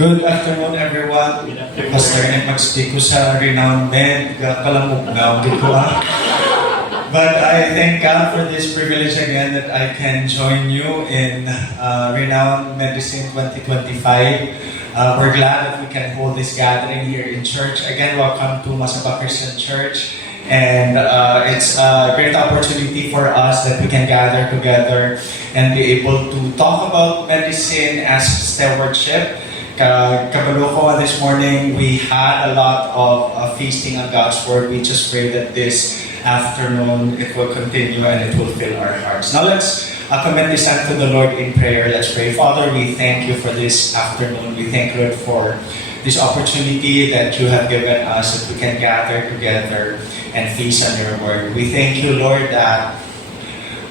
Good afternoon, everyone. Basta rin mag-speak ko sa renowned med, kalamugnaw dito But I thank God for this privilege again that I can join you in Renowned Medicine 2025. We're glad that we can hold this gathering here in church. Again, welcome to Masaba Christian Church. And it's a great opportunity for us that we can gather together and be able to talk about medicine as stewardship. Kabalo ko this morning, we had a lot of feasting on God's Word. We just pray that this afternoon it will continue and it will fill our hearts. Now let's commit this unto the Lord in prayer. Let's pray. Father, we thank you for this afternoon. We thank you, Lord, for this opportunity that you have given us that we can gather together and feast on your Word. We thank you, Lord, that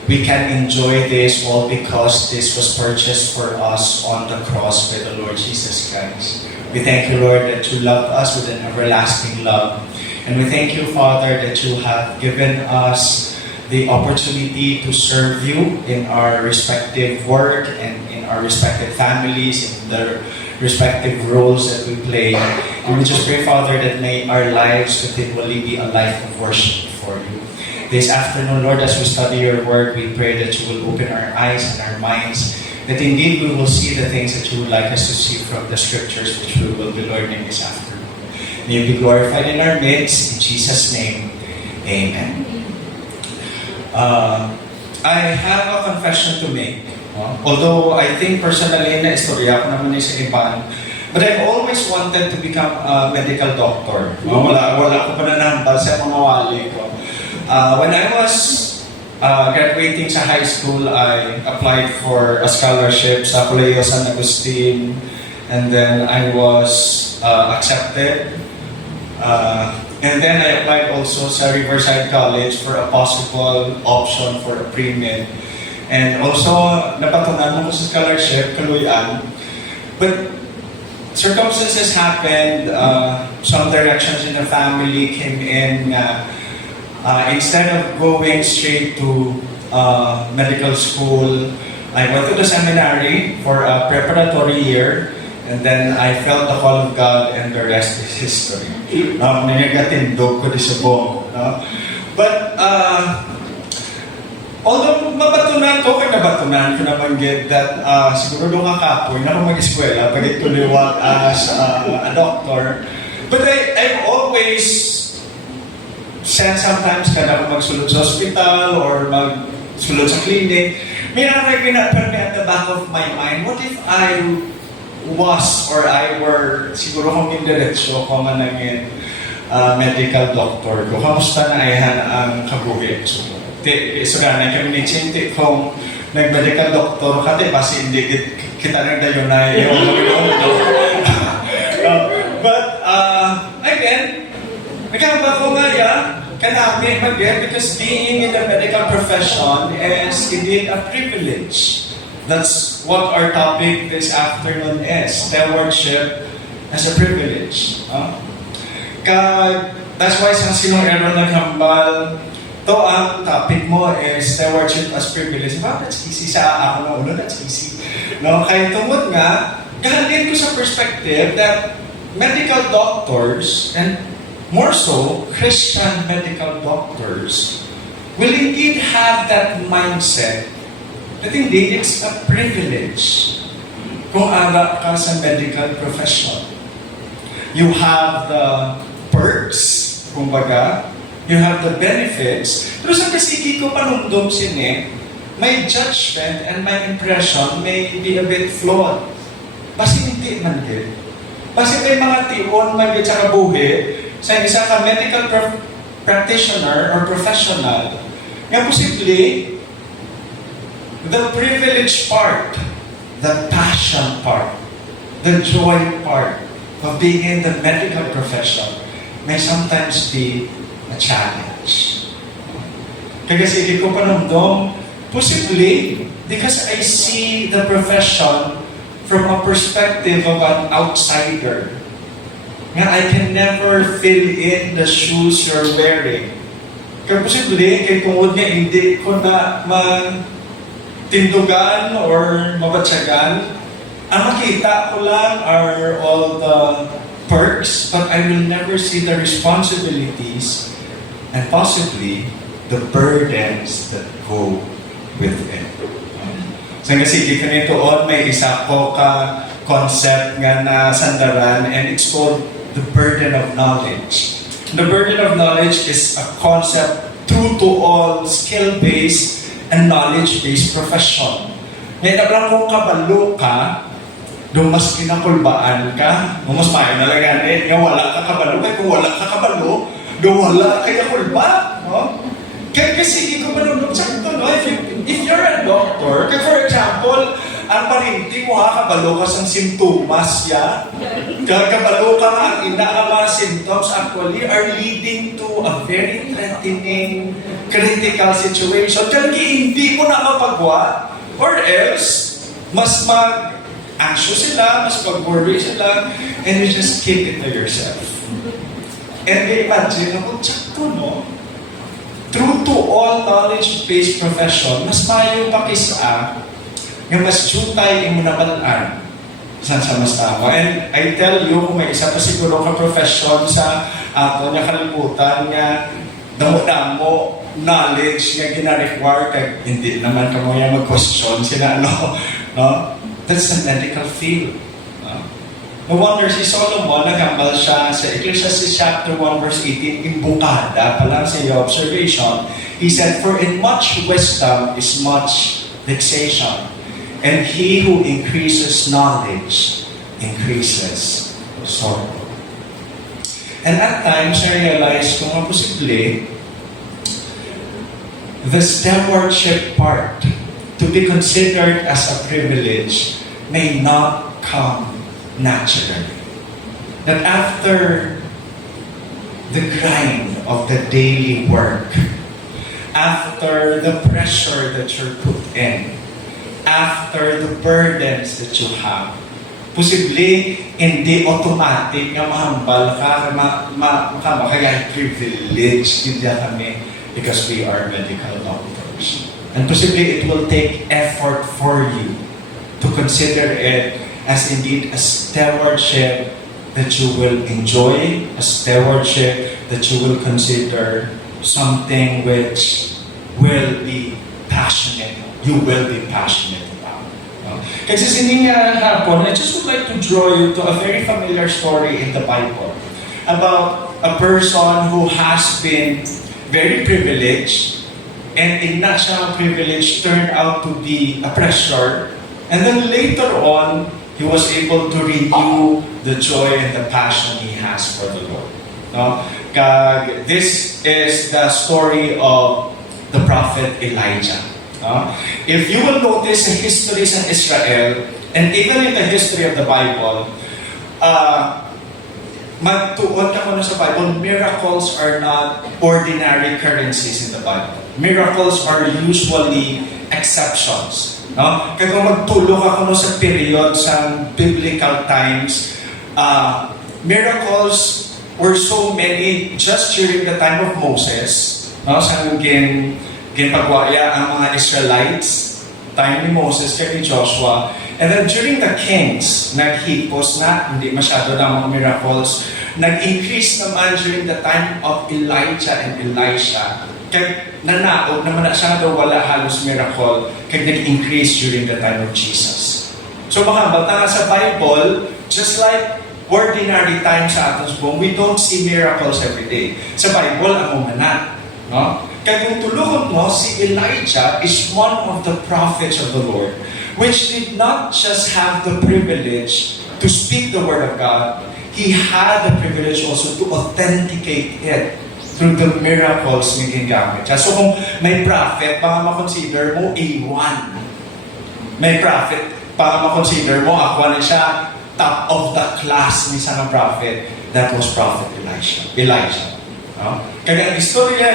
we can enjoy this all because this was purchased for us on the cross by the Lord Jesus Christ. We thank you, Lord, that you loved us with an everlasting love. And we thank you, Father, that you have given us the opportunity to serve you in our respective work and in our respective families, in the respective roles that we play. And we just pray, Father, that may our lives continually be a life of worship for you. This afternoon, Lord, as we study your word, we pray that you will open our eyes and our minds, that indeed we will see the things that you would like us to see from the scriptures which we will be learning this afternoon. May you be glorified in our midst. In Jesus' name, amen. I have a confession to make. Although I think personally na istorya ko naman sa iban, but I've always wanted to become a medical doctor. Wala ko pa nanambal sa mga wali ko. When I was graduating sa high school, I applied for a scholarship sa Colegio San Agustin, and then I was accepted. And then I applied also sa Riverside College for a possible option for a pre-med. And also, napatunan mo ko sa scholarship, kaluyan. But circumstances happened, some directions in the family came in. Instead of going straight to medical school, I went to the seminary for a preparatory year, and then I felt the call of God, and the rest is history. Nangyagatin, dog ko di sa buong. But, although mabatunan ko, kaya nabatunan ko naman get that siguro doon kapoy na ako mag-eskwela, pagituliwag as a doctor. But I've always said sometimes kada ako magsulod sa hospital or magsulod sa clinic, may nakakaginapan at the back of my mind, what if I was or I were, siguro kung indiretso ko man nangin medical doctor ko, kamusta na ayan ang kabuhi? So ganay kami ni Chinti kung nag-medical doctor ka, basi hindi kita nagdayon na yung but again, nagkaba ko nga yan, kanami mag-get because being in the medical profession is indeed a privilege. That's what our topic this afternoon is, stewardship as a privilege. That's why sa sinong ever naghambal, to ang topic mo is stewardship as privilege. Diba? That's easy sa ako na ulo, that's easy. No? Kaya tungod nga, gahalin ko sa perspective that medical doctors, and more so, Christian medical doctors, will indeed have that mindset that indeed it's a privilege kung aga ka sa medical profession. You have the perks, kumbaga, you have the benefits. Pero sa kasigi ko panumdum sini, my judgment and my impression may be a bit flawed. Basi hindi man din. Basi may mga tiyon man din sa kabuhi, sa isa ka medical practitioner or professional, nga posible, the privilege part, the passion part, the joy part of being in the medical profession may sometimes be a challenge. Kaya sige ko panumdum, possibly, because I see the profession from a perspective of an outsider. Nga I can never fill in the shoes you're wearing. Kaya posible, kaya tungod nga hindi ko na tindugan or mabatsagan Ang makita ko lang are all the perks, but I will never see the responsibilities and possibly the burdens that go with it. So nga sige kanito on, may isa ko ka concept nga na sandaran, and it's called the burden of knowledge. The burden of knowledge is a concept true to all skill-based and knowledge-based profession. Ngayon, ablang kung kabalo ka, doon mas pinakulbaan ka, mas mayo na lang yan, nga wala ka kabalo, kaya kung wala ka kabalo, doon wala kaya kulba. No? Kaya kasi hindi ko manunod sa ito, no? If you're a doctor, kaya for example, ang parinti mo kabalo ka sa simptomas ya, kabalo ka ang ina ang mga symptoms actually are leading to a very threatening, critical situation. Kaya hindi mo na mapagwa, or else, mas anxious sila, mas mag-worry sila, and you just keep it to yourself. And imagine, sakto, no? True to all knowledge-based profession, mas mayo pa kisa, nga mas jutay yung nabalaan saan sa mas tama. And I tell you, kung may isa pa siguro ka profession sa ato na kalimutan nga damo-damo knowledge nga gina-require kag hindi naman ka mo yung mag-question sila, no? That's the medical field. No wonder si Solomon, nagambal siya sa Ecclesiastes chapter 1 verse 18, imbukada pa lang sa iyo observation. He said, for in much wisdom is much vexation, and he who increases knowledge increases sorrow. And at times, I realized kung posible, the stewardship part, to be considered as a privilege, may not come naturally. That after the grind of the daily work, after the pressure that you're put in, after the burdens that you have, posible hindi automatic nga mahambal ka, kaya privilege hindi kami because we are medical doctors. And possibly it will take effort for you to consider it as indeed a stewardship that you will enjoy, a stewardship that you will consider something which will be passionate. You will be passionate about. Kasi sininga hapon, I just would like to draw you to a very familiar story in the Bible about a person who has been very privileged, and in that siyang privilege turned out to be a pressure, and then later on, he was able to renew the joy and the passion he has for the Lord. This is the story of the prophet Elijah. If you will notice the histories in Israel, and even in the history of the Bible, magtuon ka muna sa Bible, miracles are not ordinary occurrences in the Bible. Miracles are usually exceptions. Kaya kung magtulong ka muna sa period, sa biblical times, miracles were so many just during the time of Moses. Sa ginpagwaya ang mga Israelites, time ni Moses kaya ni Joshua. And then during the kings, naghipos na, hindi masyado na mga miracles. Nag-increase naman during the time of Elijah and Elisha. Kaya nanaog naman na siya daw wala halos miracle. Kaya nag-increase during the time of Jesus. So mga bata sa Bible, just like ordinary times sa ating buong, we don't see miracles every day. Sa Bible, ang umana. No? Kaya kung tulungan mo, si Elijah is one of the prophets of the Lord, which did not just have the privilege to speak the word of God, he had the privilege also to authenticate it through the miracles na ginagamit. So kung may prophet, baka makonsider mo A1. May prophet, baka makonsider mo, ako na siya, top of the class ni isang prophet. That was Prophet Elijah. Kaya ang istorya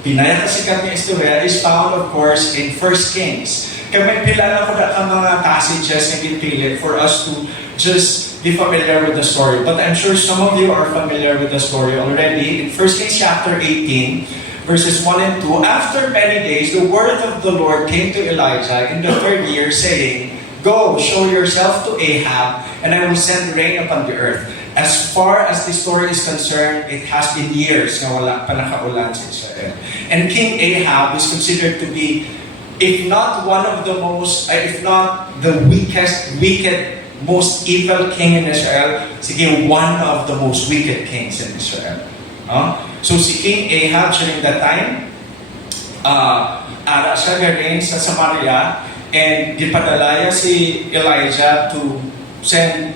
pinaya kasikat na istorya is found of course in 1 Kings. Kaya may pilala ko na ang mga passages na pinpilit for us to just be familiar with the story. But I'm sure some of you are familiar with the story already. In 1 Kings chapter 18, verses 1 and 2, after many days, the word of the Lord came to Elijah in the third year, saying, Go, show yourself to Ahab, and I will send rain upon the earth. As far as the story is concerned, it has been years na wala pa nakaulan sa Israel. And King Ahab is considered to be, if not one of the most, if not the wicked, most evil king in Israel, sige, one of the most wicked kings in Israel. So si King Ahab during that time, ara siya galing sa Samaria, and gipadalaya si Elijah to send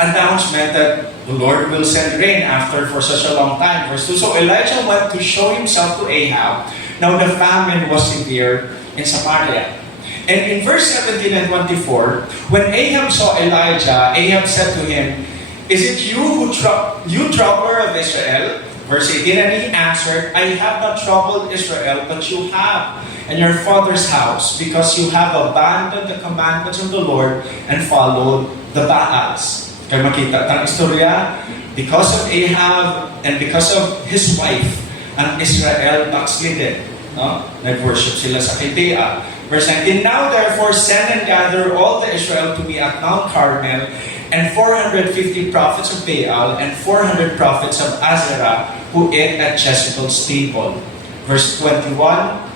announcement that the Lord will send rain after for such a long time. Verse 2, so Elijah went to show himself to Ahab. Now the famine was severe in Samaria. And in verse 17 and 24, when Ahab saw Elijah, Ahab said to him, is it you troubler of Israel? Verse 18, and he answered, I have not troubled Israel, but you have, and your father's house, because you have abandoned the commandments of the Lord and followed the Baals. Kaya makita ang istorya, because of Ahab and because of his wife, ang Israel backslided. Nag-worship sila sa Baal. Verse 19, now therefore send and gather all the Israel to me at Mount Carmel, and 450 prophets of Baal and 400 prophets of Asherah who ate at Jezebel's table. Verse 21,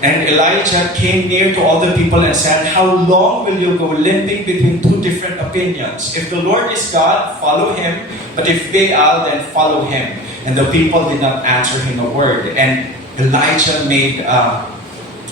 and Elijah came near to all the people and said, how long will you go limping between two different opinions? If the Lord is God, follow him, but if Baal, then follow him. And the people did not answer him a word. And Elijah made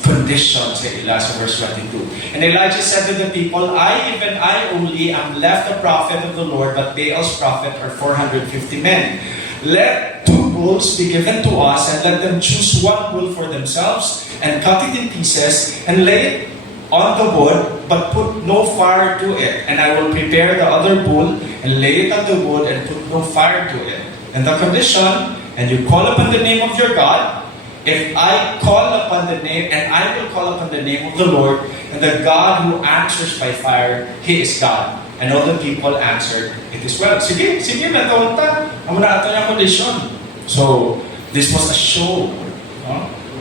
conditions, sa verse 22. And Elijah said to the people, even I only am left a prophet of the Lord, but Baal's prophet are 450 men. Let 2 bulls be given to us, and let them choose 1 bull for themselves, and cut it in pieces, and lay it on the wood, but put no fire to it. And I will prepare the other bull, and lay it on the wood, and put no fire to it. And the condition, and you call upon the name of your God, if I call upon the name, and I will call upon the name of the Lord, and the God who answers by fire, He is God. And all the people answered, it is well. Sige, nataunta. Ang muna ato yung condition. So, this was a show.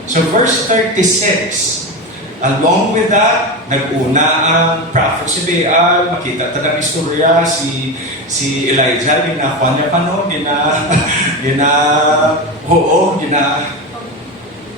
So, verse 36, along with that, nag-una ang prophet si Baal, makita talagang istorya, si Elijah, ginakuha niya pa no,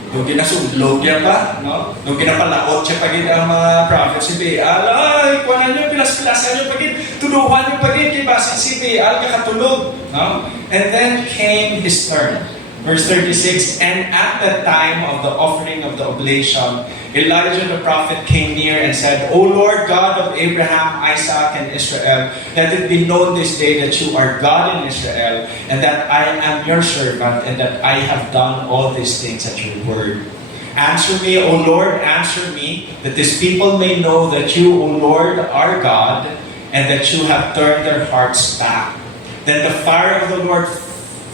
Nung ginasudlog niya pa, no? Nung ginapalaot siya pagin ang mga prophet si Baal, ay, kuhanan niyo, pilas-pilasan niyo pagin, tuluhan niyo pagin, kay basit si Baal kakatulog, no? And then came his turn. Verse 36, and at the time of the offering of the oblation, Elijah the prophet came near and said, O Lord God of Abraham, Isaac, and Israel, let it be known this day that you are God in Israel, and that I am your servant, and that I have done all these things at your word. Answer me, O Lord, answer me, that this people may know that you, O Lord, are God, and that you have turned their hearts back. Then the fire of the Lord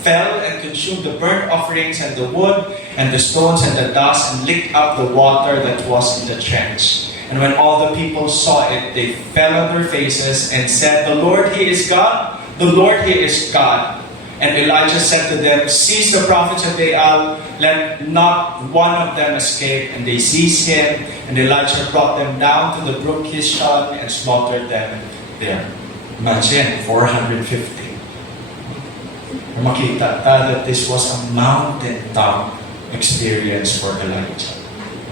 fell and consumed the burnt offerings and the wood and the stones and the dust, and licked up the water that was in the trench. And when all the people saw it, they fell on their faces and said, the Lord, He is God, the Lord, He is God. And Elijah said to them, seize the prophets of Baal, let not one of them escape. And they seized him, and Elijah brought them down to the brook Kishon and slaughtered them there. Imagine, 450. Makita that this was a mountaintop experience for Elijah.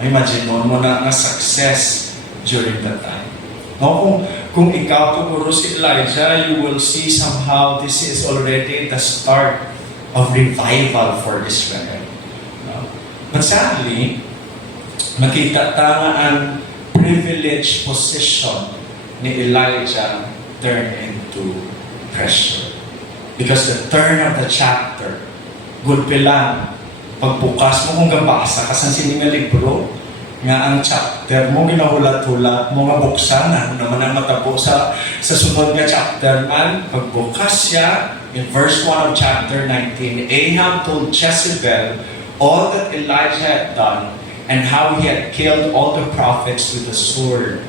Imagine mo na success during that time. No, kung ikaw siguro si Elijah, you will see somehow this is already the start of revival for Israel. No? But sadly, makita ta ang privileged position ni Elijah turned into pressure. Because the turn of the chapter, good lang, pagbukas mo kung gabasa, kasan sininga libro, nga ang chapter mo, ginahulat-hulat mo nga buksan, naman ang matabo sa sunod nga chapter man, pagbukas siya, in verse 1 of chapter 19, Ahab told Jezebel all that Elijah had done, and how he had killed all the prophets with the sword.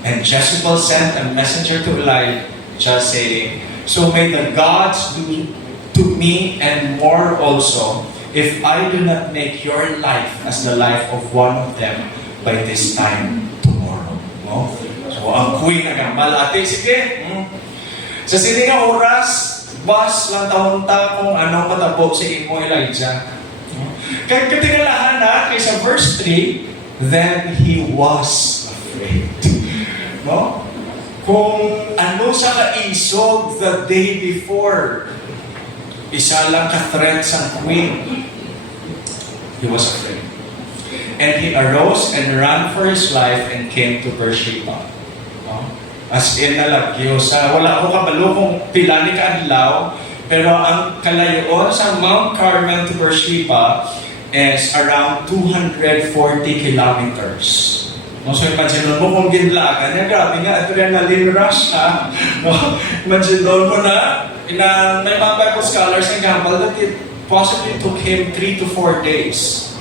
And Jezebel sent a messenger to Elijah saying, so may the gods do to me and more also, if I do not make your life as the life of one of them by this time tomorrow. No? So O ang queen agambal, ate, sige. Sa sining nga oras, bas lang taon ta kung ano matabo si imo Elijah. Kaya katingalahan na, kay sa verse 3, then he was afraid. No? Kung ano sa kaisog the day before, isa lang ka-threat sa queen, he was afraid. And he arose and ran for his life and came to Beersheba. No? As in nalagyo sa, wala ko kabalo kung pila ni kaadlaw, pero ang kalayoon sa Mount Carmel to Beersheba is around 240 kilometers. No, so imagine mo kung ginlagan niya, grabe nga, adrenaline rush ha. No? Imagine mo na, may mga Bible scholars na gamble that it possibly took him 3 to 4 days.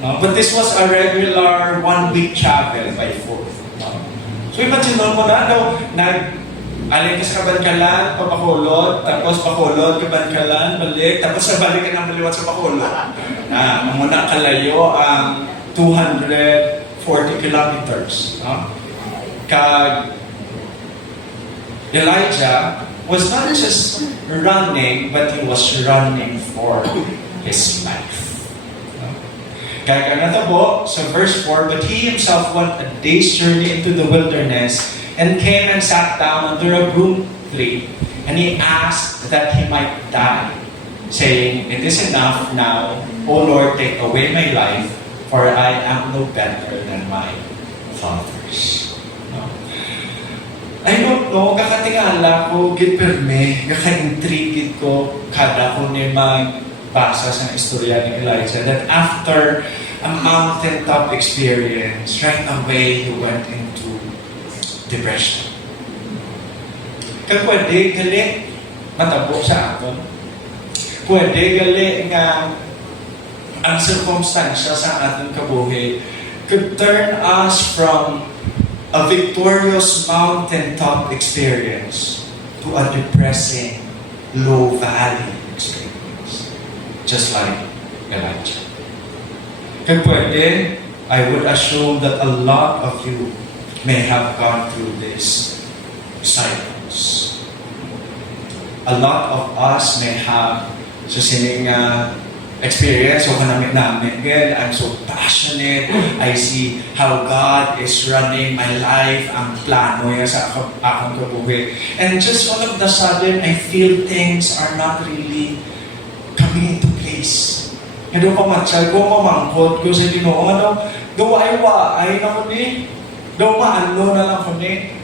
No? But this was a regular 1-week travel by foot. No? So imagine mo na, alin ka sa Kabankalan, papakulod, tapos pakulod, Kabankalan, balik, tapos balik ka ng maliwat sa pakulod. Muna kalayo ang 240 kilometers. No? Elijah was not just running, but he was running for his life. No? Kaya natabo sa verse 4, but he himself went a day's journey into the wilderness and came and sat down under a broom tree, and he asked that he might die, saying, "It is enough now, O Lord, take away my life, for I am no better than my fathers." No? I don't know, kakatingala ko, gitperme, kaka-intrigued ko, kada ko ni magbasa sa istorya ni Elijah, that after a mountaintop experience, right away he went into depression. Kaya pwede gali matabo sa aton. Pwede gali nga ang circumstansya sa ating kabuhi could turn us from a victorious mountaintop experience to a depressing low valley experience. Just like Elijah. Kaya pwede, I would assume that a lot of you may have gone through these cycles. A lot of us may have so sining experience o kanamit namin. Again, I'm so passionate. I see how God is running my life. Ang plano niya sa akong kabuhi. And just all of the sudden, I feel things are not really coming into place. Nga doon pamatsal ko, mamangkot ko sa Ginoo. Gawa-ay na ko ni. Maano na lang ko ni.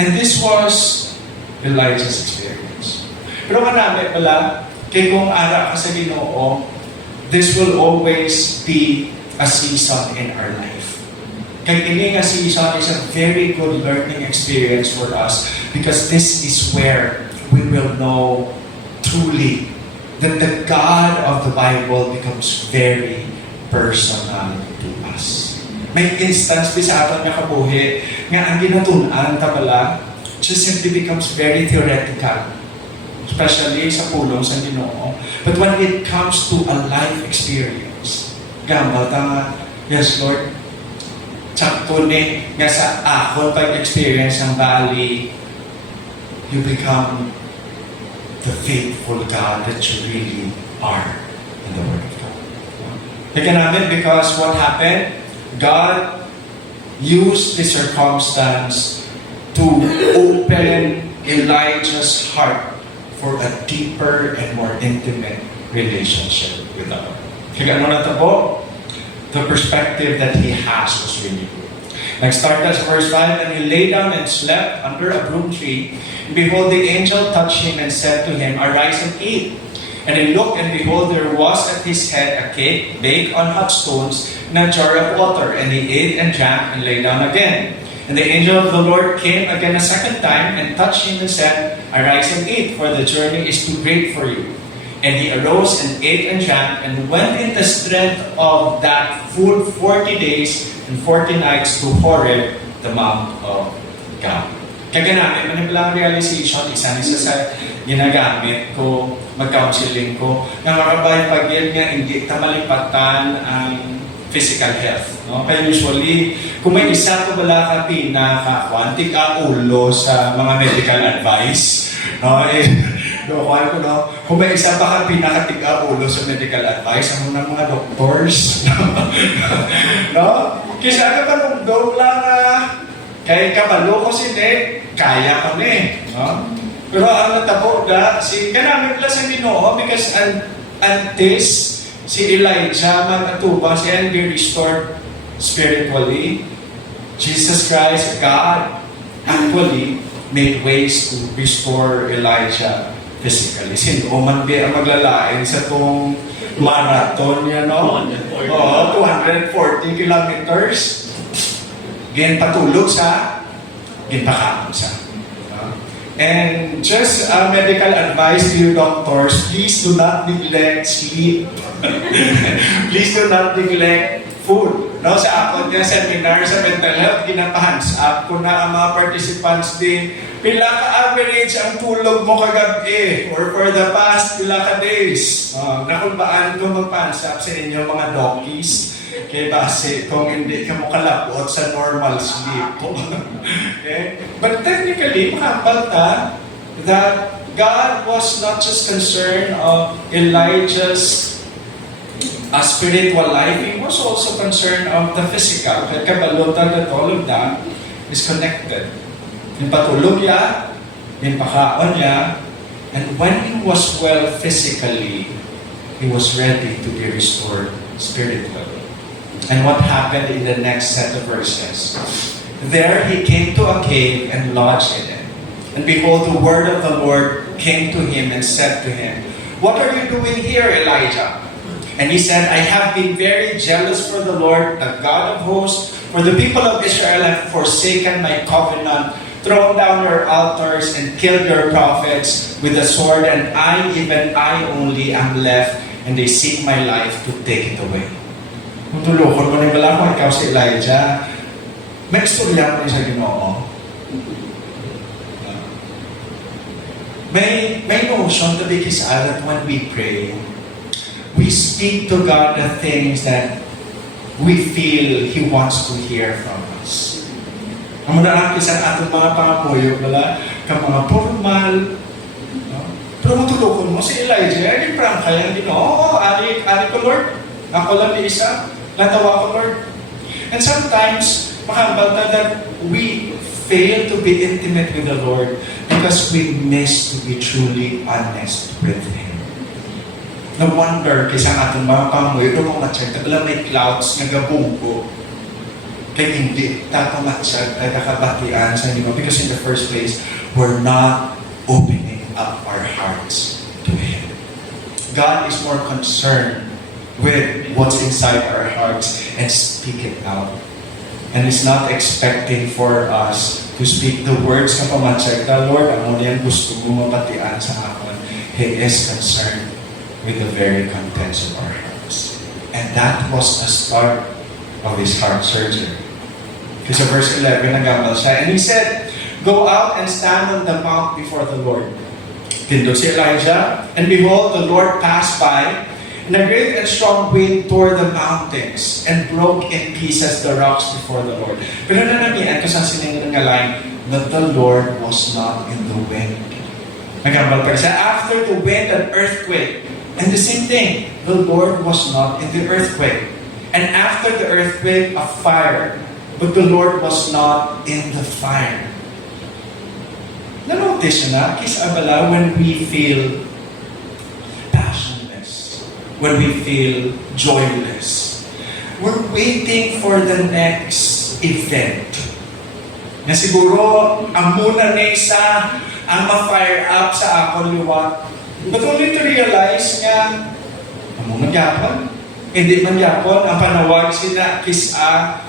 And this was Elijah's experience. Pero kanami pala, kaya kung ara ka sa Ginoo, this will always be a season in our life. Kaya ini nga season is a very good learning experience for us because this is where we will know truly that the God of the Bible becomes very personal to us. May instance sa aton nga kabuhi nga ang ginatunan ta pala just simply becomes very theoretical, especially sa pulong sa Ginoo. But when it comes to a life experience, gambal ta nga, yes Lord, sakto ni nga sa akon pag-experience ng valley, you become the faithful God that you really are in the Word of God. Kaya namin because what happened? God used the circumstance to open Elijah's heart for a deeper and more intimate relationship with the Lord. Kaya ano natabo? The perspective that he has was really good. Next start as verse 5, and he lay down and slept under a broom tree. And behold, the angel touched him and said to him, "Arise and eat." And he looked, and behold, there was at his head a cake baked on hot stones and a jar of water. And he ate and drank and lay down again. And the angel of the Lord came again a second time and touched him and said, "Arise and eat, for the journey is too great for you." And he arose and ate and drank and went in the strength of that food 40 days and 40 nights to Horeb, the Mount of God. Kaya namin, manipulang realization, isa sa ginagamit ko, mag-counseling ko, na makabay pag yan nga, hindi ta malipatan ang physical health. No? Kaya usually, kung may isa ko wala ka pinaka-kwantik ulo sa mga medical advice, no? Ko, no? Kung may isa pa ka pinaka-tiga ulo sa medical advice, ang mga doctors, no? Kisa ka pa nung daw lang kay kabalo ko si Nick, kaya ko no? Pero ang natabo da, si kanamit lang sa Ginoo because antes si Elijah mag-atuba siya and be restored spiritually. Jesus Christ, God, actually made ways to restore Elijah physically. Sino man di ang maglalain sa itong marathon niya, no? 240 kilometers. Ginpatulog sa, ginpakaon sa. And just medical advice to you doctors, please do not neglect sleep. Please do not neglect food. No, sa ako niya seminar sa mental health, ginapahands up ko na ang mga participants din. Pila ka average ang tulog mo kagabi or for the past pila ka days. Nakulbaan ko magpahands up sa inyo mga donkeys. Kaya base kung hindi ka mo kalapot sa normal sleep. Okay? But technically, makabalta that God was not just concerned of Elijah's spiritual life, He was also concerned of the physical. Kaya kabalota that all of that is connected. Yung patulog niya, yung pakaon niya, and when he was well physically, he was ready to be restored spiritually. And what happened in the next set of verses? There he came to a cave and lodged in it. And behold, the word of the Lord came to him and said to him, "What are you doing here, Elijah?" And he said, "I have been very jealous for the Lord, the God of hosts, for the people of Israel have forsaken my covenant, thrown down your altars, and killed your prophets with the sword, and even I only am left, and they seek my life to take it away." Kung tulukon mo na wala kung ikaw si Elijah, may istorya mo sa Ginoo. May notion to be kisala that when we pray, we speak to God the things that we feel He wants to hear from us. Ang mga kisan atong mga pangapuyo, wala ka mga formal, no? Pero matulukon mo si Elijah, ay prang kaya Ginoo, ari ko Lord, ako lang ni isa, natawa ko Lord. And sometimes, makabalta that we fail to be intimate with the Lord because we miss to be truly honest with Him. No wonder, kisang atong mga pamuyo, ito kung matsyag, alam may clouds na gabungko. Kaya hindi tatamatsyag ay kakabatian sa inyo. Because in the first place, we're not opening up our hearts to Him. God is more concerned with what's inside our hearts and speak it out. And He's not expecting for us to speak the words na pamatsyag na, Lord, ang yan gusto mo mapatian sa akin. He is concerned with the very contents of our hearts. And that was the start of His heart surgery. Because verse 11, nagambal siya. And He said, "Go out and stand on the mount before the Lord." Tindog si Elijah, and behold, the Lord passed by, and a great and strong wind tore the mountains and broke in pieces the rocks before the Lord. Pero nanamian ko sa siningang line that the Lord was not in the wind. Nagambal pa siya. After the wind, an earthquake. And the same thing, the Lord was not in the earthquake. And after the earthquake, a fire. But the Lord was not in the fire. Nanotice na, kisabala, when we feel passionless, when we feel joyless, we're waiting for the next event. Na siguro, ang muna na isa, ang ma-fire up sa akong liwat. But only to realize nga, ang muna gyapon, hindi man gyapon, ang panawag sila, kisa,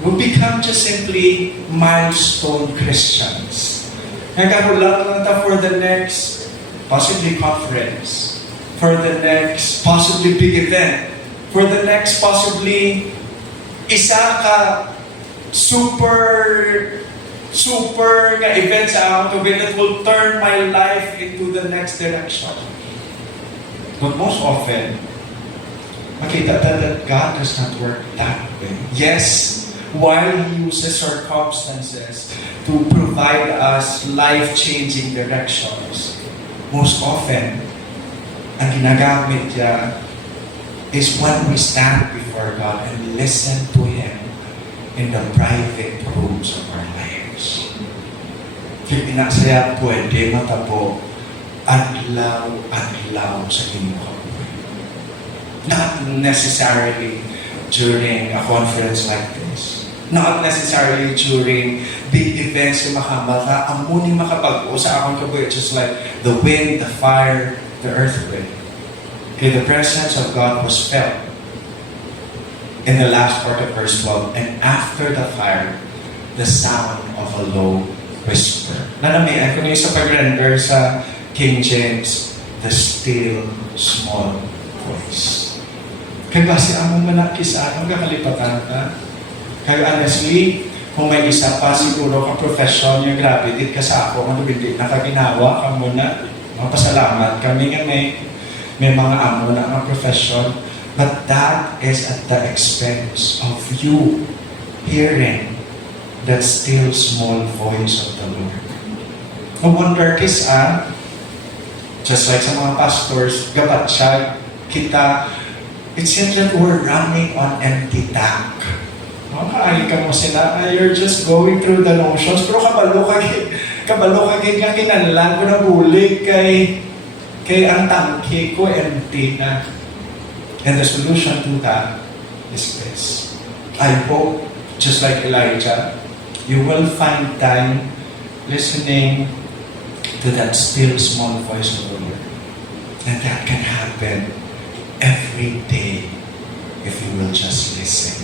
will become just simply milestone Christians. Nagkahulat lang ta for the next, possibly conference, for the next, possibly big event, for the next, possibly, isa ka super nga event sa akong to that will turn my life into the next direction. But most often, makita that God does not work that way. Yes, while He uses circumstances to provide us life-changing directions, most often, ang ginagamit niya is when we stand before God and listen to Him in the private rooms of our lives. Pinasaya pwede matabo adlaw sa Ginoo. Not necessarily during a conference like this. Not necessarily during big events na makamata. Ang muning makapag-o sa akong kabuhi, just like the wind, the fire, the earthquake. Okay, the presence of God was felt in the last part of verse 12. And after the fire, the sound of a low whisper. Nanamihan ko na sa pag-render sa King James, the still small voice. Kaya basi among manakis ang kakalipatan ka. Kaya honestly, kung may isa pa siguro ka profession yung gravitate ka sa ako, ano hindi nakaginawa ka muna. Mapasalamat kami nga may mga amo na ang profession. But that is at the expense of you hearing that still small voice of the Lord. No wonder just like sa mga pastors, gabat siya, kita, it seems that we're running on empty tank. Makaalig ka mo sila, you're just going through the notions, pero kabalo ka nga kinanlan ko na bulig kay ang tangke ko empty na. And the solution to that is this. I hope, just like Elijah, you will find time listening to that still small voice of the Lord. And that can happen every day if you will just listen.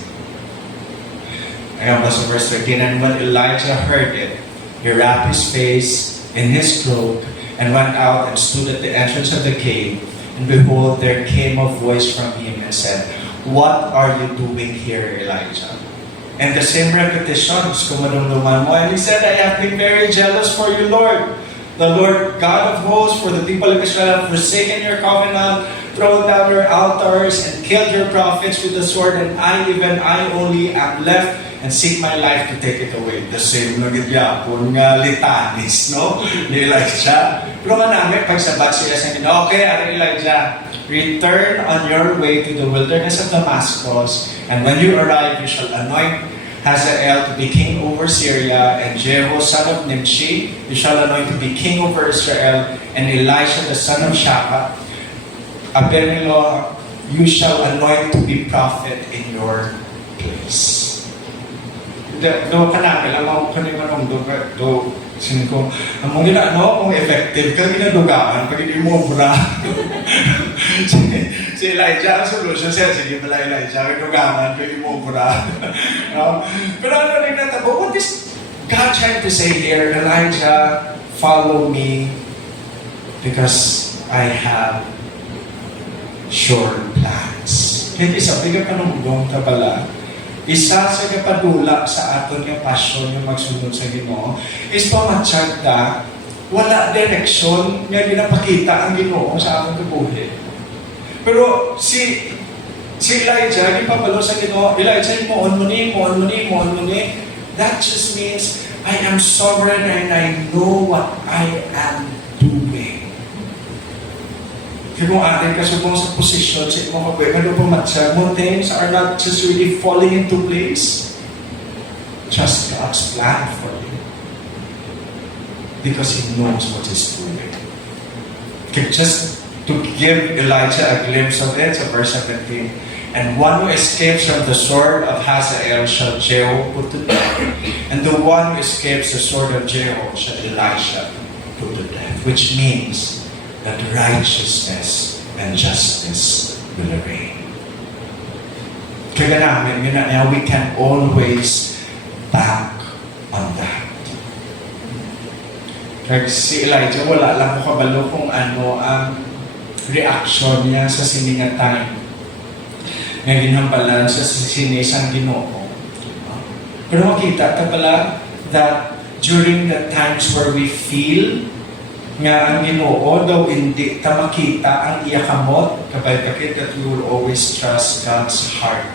Ayan pa sa verse 13, and when Elijah heard it, he wrapped his face in his cloak and went out and stood at the entrance of the cave. And behold, there came a voice from him and said, "What are you doing here, Elijah?" And the same repetitions, kumadumduman mo. And he said, "I have been very jealous for you, Lord. The Lord God of hosts, for the people of Israel have forsaken your covenant, thrown down your altars, and killed your prophets with the sword, and I only am left, and seek my life to take it away." The same nagyapon nga litanis, no? Ni Elijah. Pero namin, pagsabat siya sa Ginoo, okay, Elijah, return on your way to the wilderness of Damascus, and when you arrive, you shall anoint Hazael to be king over Syria, and Jehu son of Nimshi you shall anoint to be king over Israel, and Elisha the son of Shaphat Abednego you shall anoint to be prophet in your place. Do kanapil, alam ko kanina do sinin ko, among mong effective ka, ginadugaan, pag hindi mo bura. Si Elijah, ang solution siya, sige pala Elijah, ginadugaan, pag hindi mo bura. Pero ano rin natabo, what is God trying to say here? Elijah, follow me because I have sure plans. Kaya sabi ka panungdong ka pala, isa sa kapadula sa aton yung passion yung magsunod sa Ginoo is pamatsyag ka, wala direksyon nga ginapakita ang Ginoo sa aton kabuhi. Pero si Elijah, di pabalo sa Ginoo, Elijah, moon mo ni. That just means I am sovereign and I know what I am doing. Kaya kung atin kasubong sa posisyon, sa imong kabuhi, kano pumatsyag mo, things are not just really falling into place. Trust God's plan for you. Because He knows what He's doing. Okay, just to give Elijah a glimpse of it, so verse 17, and one who escapes from the sword of Hazael shall Jehu put to death, and the one who escapes the sword of Jehu shall Elisha put to death, which means that righteousness and justice will reign. Kaya namin, we can always back on that. Kaya si Elijah, wala lang ko kabalo kung ano ang reaction niya sa siningatay. Nga ginhampalan sa sinisang Ginoo. Pero makita ka pala that during the times where we feel nga ang Ginoo daw hindi ta makita ang iya kamot, kabay pakit that we will always trust God's heart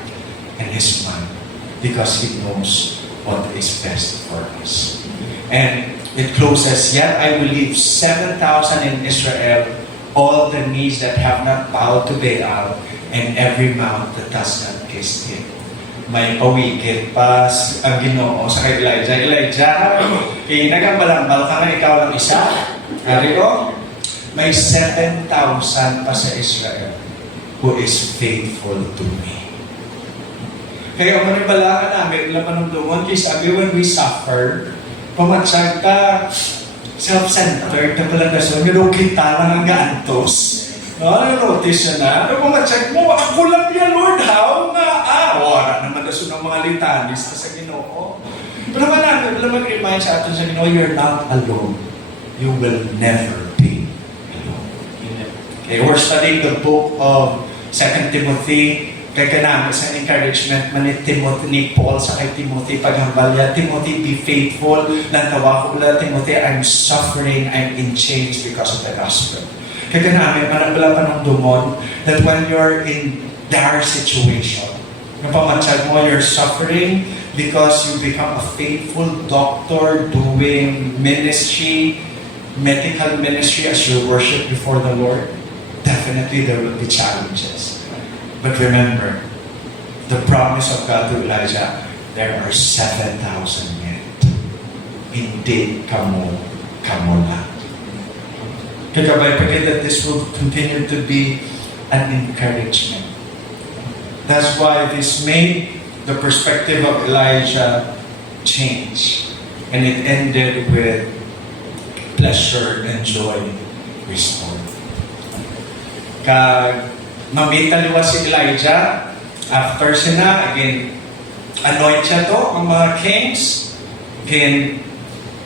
and His mind because He knows what is best for us. And it closes, yet I believe 7,000 in Israel, all the knees that have not bowed to Baal, and every mouth that does not kiss Him. May pawigit pa ang Ginoo sa kay Elijah. Elijah, nagabalambal ka na ikaw lang isa. Hari ko, may 7,000 pa sa Israel who is faithful to me. Kaya manibala ka namin, laman ng dungon, kaya sabi when we suffer, pamatsag ka, self-centered na pala gaso, nilong kita lang ang gaantos. Notice na, pero pamatsag mo, ako lang yan, Lord, how na? Wala naman gaso ng mga litanis sa Ginoo. Pero naman mag-remind sa atin sa Ginoo, you're not alone. You will never be alone. Okay, we're studying the book of 2 Timothy. Kaya namin sa encouragement man ni Paul sa kay Timothy paghambalya, Timothy, be faithful. Nantawa ko pala, Timothy, I'm suffering, I'm in chains because of the gospel. Kaya namin, managpala pa ng dumon that when you're in dire situation, napamansag mo, you're suffering because you become a faithful doctor doing ministry, medical ministry as you worship before the Lord. Definitely there will be challenges. But remember, the promise of God to Elijah, there are 7,000 yet. Indeed, kamo lang. Kaya forget that this will continue to be an encouragement. That's why this made the perspective of Elijah change. And it ended with pleasure and joy restored. Mamitaliwa si Elijah, after sina, again, anoint siya to, ang mga kings, again,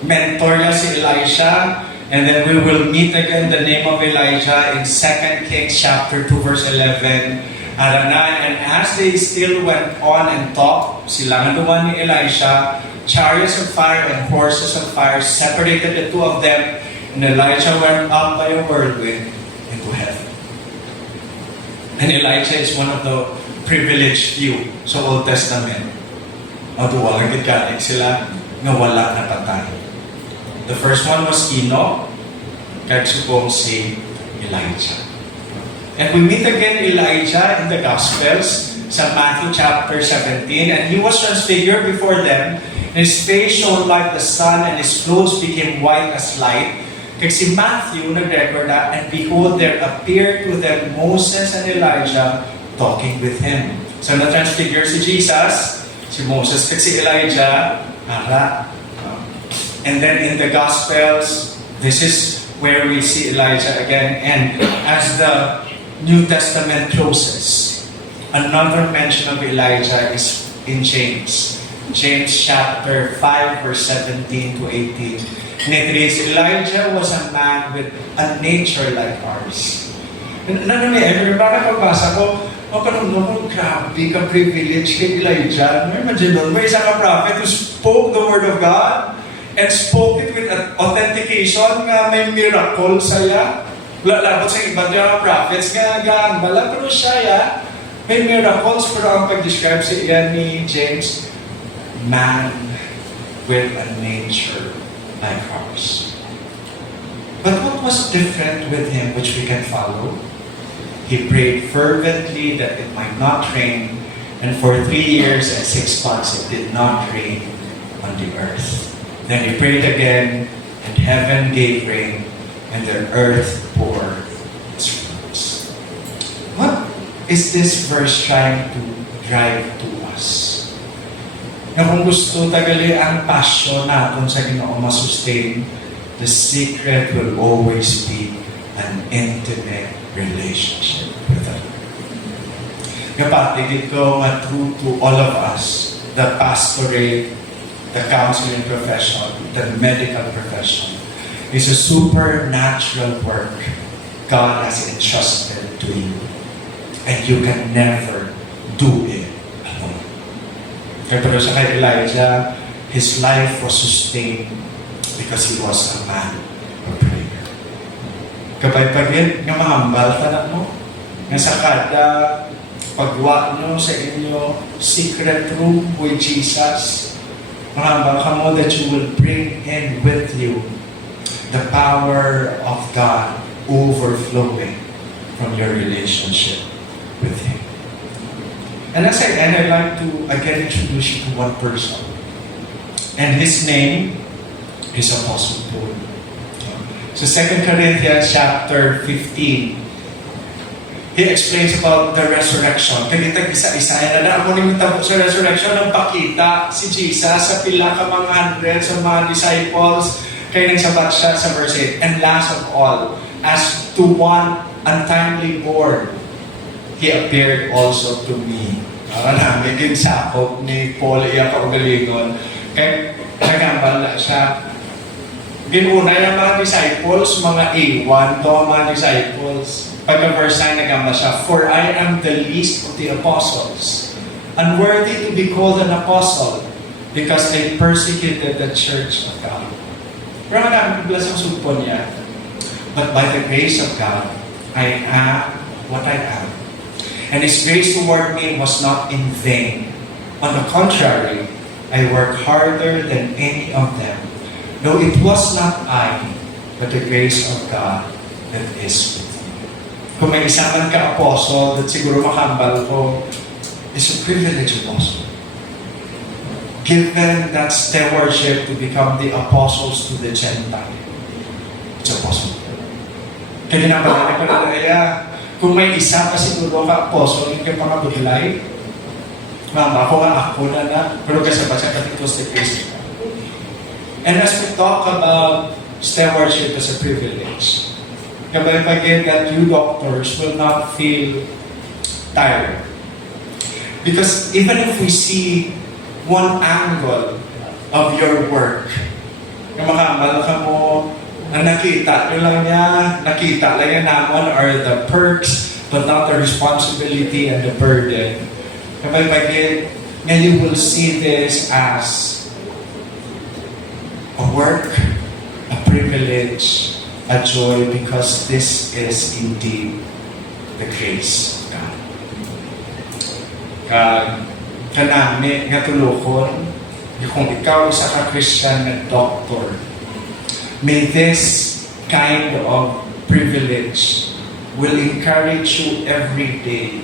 mentor niya si Elisha, and then we will meet again the name of Elijah in 2 Kings chapter 2 verse 11. And as they still went on and talked, sila nga duman ni Elisha, chariots of fire and horses of fire separated the two of them, and Elijah went up by a whirlwind into heaven. And Elijah is one of the privileged few sa Old Testament. Maduwalang gitgaling sila na wala na patay. The first one was Enoch, kagsupong si Elijah. And we meet again Elijah in the Gospels sa Matthew chapter 17, and he was transfigured before them, and his face shone like the sun, and his clothes became white as light. Kaya si Matthew nag-record na, and behold, there appeared to them Moses and Elijah talking with him. So na-transfigure si Jesus, si Moses, kaya si Elijah, and then in the Gospels, this is where we see Elijah again. And as the New Testament closes, another mention of Elijah is in James. James chapter 5 verse 17 to 18. And it reads, Elijah was a man with a nature like ours. Parang pagbasa ko, grabe ka privilege kay Elijah. May isang prophet who spoke the word of God and spoke it with authentication nga may miracle saya. Labot sa ibang mga prophets nga bala, pero siya may miracles, pero ang pag-describe sa iyan ni James, man with a nature like ours. But what was different with him which we can follow? He prayed fervently that it might not rain, and for 3 years and 6 months it did not rain on the earth. Then he prayed again, and heaven gave rain, and the earth bore its fruits. What is this verse trying to drive to us? Na kung gusto tagali ang passion natin sa Ginoo masustain, the secret will always be an intimate relationship with the Lord. Kapatid ko, true to all of us, the pastorate, the counseling profession, the medical profession, is a supernatural work God has entrusted to you. And you can never do it alone. Pero sa kay Elijah, his life was sustained because he was a man of prayer. Kapay pagin, nga mahambal tanak mo. Nga sa kada pagwa nyo sa inyo secret room with Jesus, mahambal ka mo that you will bring in with you the power of God overflowing from your relationship with Him. And as I end, I'd like to again introduce you to one person. And his name is Apostle Paul. So 2 Corinthians chapter 15, he explains about the resurrection. Kaya isa-isa na ako nang tabo sa resurrection, ang pakita si Jesus sa pila ka mga hundreds sa mga disciples. Kaya nagsabat siya sa verse 8. And last of all, as to one untimely born, He appeared also to me. Namin din sakop ni Paul iya kaugalingon. Kaya nagambal na siya. Ginuna yung mga disciples, mga A1 to mga disciples. Pagka-verse 9, nagamba siya, for I am the least of the apostles, unworthy to be called an apostle, because I persecuted the church of God. Pero marami biglas ang sugpo niya. But by the grace of God, I am what I am. And His grace toward me was not in vain. On the contrary, I worked harder than any of them. Though it was not I, but the grace of God that is with me. Kung may isa man ka apostle, that siguro makambal ko, is a privilege apostle. Given that stewardship to become the apostles to the Gentile. It's apostle. Kaya naman ko na kaya, kung may isa pa siguro ka apostle, hindi ka pa mabigilay. Mama, ako na, pero kasi ba siya katitos the grace of God. And as we talk about stewardship as a privilege, kapag again that you doctors will not feel tired. Because even if we see one angle of your work, yung makambal ka mo, ang nakita nyo lang niya, nakita lang yan naman are the perks, but not the responsibility and the burden. Kapag again, then you will see this as a work, a privilege, a joy, because this is indeed the grace of God. Kanami, nga tulukon, kung ikaw isa ka Christian na doctor, may this kind of privilege will encourage you every day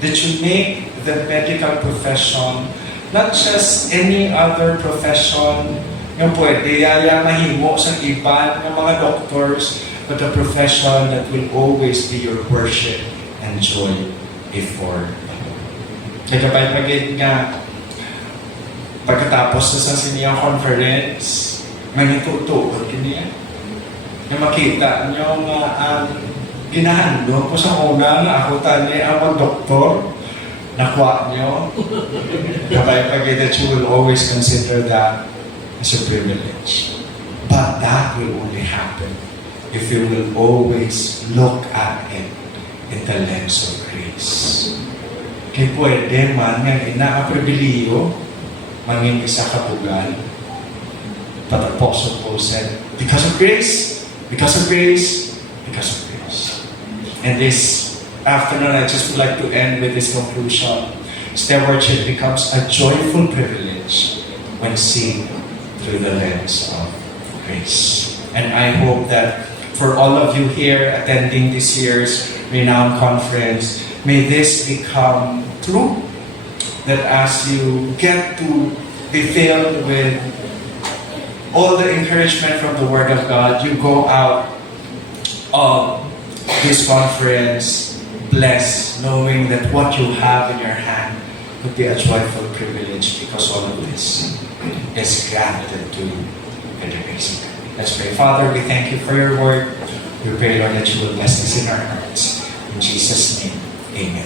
that you make the medical profession not just any other profession nga pwede yaya mahimo sa iban ng mga doctors, but a profession that will always be your worship and joy before the Lord. Kaya pagiging nga pagkatapos sa siniyang conference, manitutuod kiniya na makita niyo nga ang ginahandong ko sa una na ako tanya ang doktor nakuha niyo. Kaya pagiging that you will always consider that as a privilege. But that will only happen if you will always look at it in the lens of grace. Kaya pwede man nga ina-pribiliyo manging isa kapugal. But Apostle Paul said, because of grace, because of grace, because of grace. And this afternoon, I just would like to end with this conclusion. Stewardship becomes a joyful privilege when seen through the lens of grace. And I hope that for all of you here attending this year's renowned conference, may this become true. That as you get to be filled with all the encouragement from the Word of God, you go out of this conference blessed, knowing that what you have in your hand could be a joyful privilege because all of this is granted to you by the grace of God. Let's pray. Father, we thank you for your word. We pray, Lord, that you will bless this in our hearts. In Jesus' name, amen.